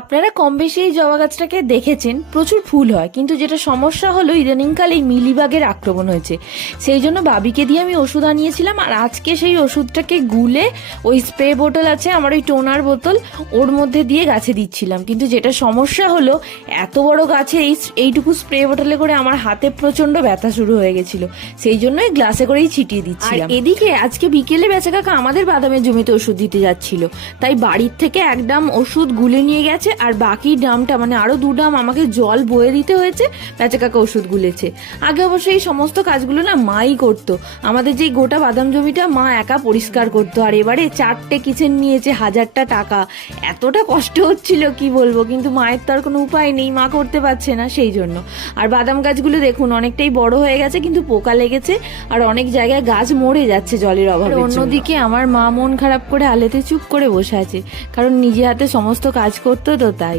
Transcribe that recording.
আপনারা কম বেশি এই জবা গাছটাকে দেখেছেন, প্রচুর ফুল হয়, কিন্তু যেটা সমস্যা হলো ইদানিংকাল এই মিলিবাগের আক্রমণ হয়েছে। সেই জন্য বাবিকে দিয়ে আমি ওষুধ আনিয়েছিলাম, আর আজকে সেই ওষুধটাকে গুলে ওই স্প্রে বোতল আছে আমার, ওই টোনার বোতল, ওর মধ্যে দিয়ে গাছে দিচ্ছিলাম। কিন্তু যেটা সমস্যা হলো এত বড় গাছে এইটুকু স্প্রে বোতলে করে আমার হাতে প্রচন্ড ব্যথা শুরু হয়ে গেছিল, সেই জন্যই গ্লাসে করেই ছিটিয়ে দিচ্ছিলাম। এদিকে আজকে বিকেলে বেচা কাকা আমাদের বাদামের জমিতে ওষুধ দিতে যাচ্ছিল, তাই বাড়ির থেকে এক ডাম ওষুধ গুলে নিয়ে গেছে, আর বাকি ডামটা মানে আরো 2 ডাম আমাকে জল বয়ে দিতে হয়েছে। বেচা কাকা ওষুধ গুলেছে। আগে অবশ্য এই সমস্ত কাজগুলো না মাই করতো, আমাদের যে গোটা বাদাম জমিটা মা একা পরিষ্কার করতো। আর এবারে 4টে কিচেন নিয়েছে, 1000টা টাকা, এতটা কষ্ট হচ্ছিল কি বলবো, কিন্তু মায়ের তো আর কোনো উপায় নেই, মা করতে পারছে না সেই জন্য। আর বাদাম গাছগুলো দেখুন অনেকটাই বড় হয়ে গেছে, কিন্তু পোকা লেগেছে, আর অনেক জায়গায় গাছ মরে যাচ্ছে জলের অভাবে। অন্যদিকে আমার মা মন খারাপ করে আলেতে চুপ করে বসে আছে, কারণ নিজে হাতে সমস্ত কাজ করতো তো তাই।